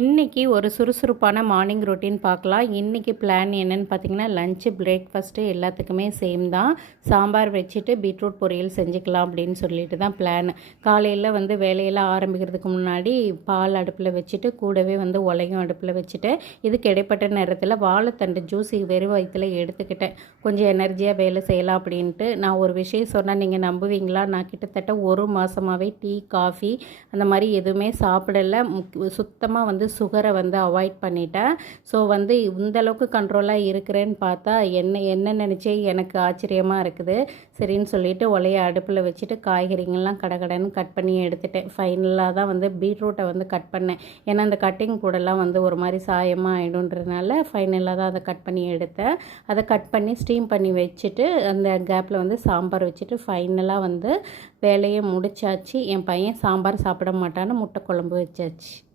இன்றைக்கி ஒரு சுறுசுறுப்பான மார்னிங் ரொட்டீன் பார்க்கலாம். இன்றைக்கி பிளான் என்னென்னு பார்த்தீங்கன்னா, லஞ்சு பிரேக்ஃபாஸ்ட்டு எல்லாத்துக்குமே சேம் தான். சாம்பார் வச்சுட்டு பீட்ரூட் பொரியல் செஞ்சுக்கலாம் அப்படின்னு சொல்லிட்டு தான் பிளான். காலையில் வேலையெல்லாம் ஆரம்பிக்கிறதுக்கு முன்னாடி பால் அடுப்பில் வச்சுட்டு கூடவே உலையும் அடுப்பில் வச்சுட்டு இதுக்கு இடைப்பட்ட நேரத்தில் வாழைத்தண்டு ஜூஸ் வெறும் வயிற்றில் எடுத்துக்கிட்டேன். கொஞ்சம் எனர்ஜியாக வேலை செய்யலாம் அப்படின்ட்டு. நான் ஒரு விஷயம் சொன்னால் நீங்கள் நம்புவீங்களா? நான் கிட்டத்தட்ட ஒரு மாதமாகவே டீ காஃபி அந்த மாதிரி எதுவுமே சாப்பிடலை. சுத்தமாக சுகரை அவாய்ட் பண்ணிட்டேன். ஸோ இந்தளவுக்கு கண்ட்ரோலாக இருக்கிறேன்னு பார்த்தா என்ன நினச்சே எனக்கு ஆச்சரியமாக இருக்குது. சரின்னு சொல்லிவிட்டு ஒலையை அடுப்பில் வச்சுட்டு காய்கறிங்கள்லாம் கடகடன்னு கட் பண்ணி எடுத்துட்டேன். ஃபைனலாக தான் பீட்ரூட்டை கட் பண்ணேன். ஏன்னா அந்த கட்டிங் கூடலாம் ஒரு மாதிரி சாயமாக ஆகிடுன்றதுனால ஃபைனலாக தான் அதை கட் பண்ணி எடுத்தேன். அதை கட் பண்ணி ஸ்டீம் பண்ணி வச்சுட்டு அந்த கேப்பில் சாம்பார் வச்சுட்டு ஃபைனலாக வேலையை முடிச்சாச்சு. என் பையன் சாம்பார் சாப்பிட மாட்டான்னு முட்டை குழம்பு வச்சாச்சு.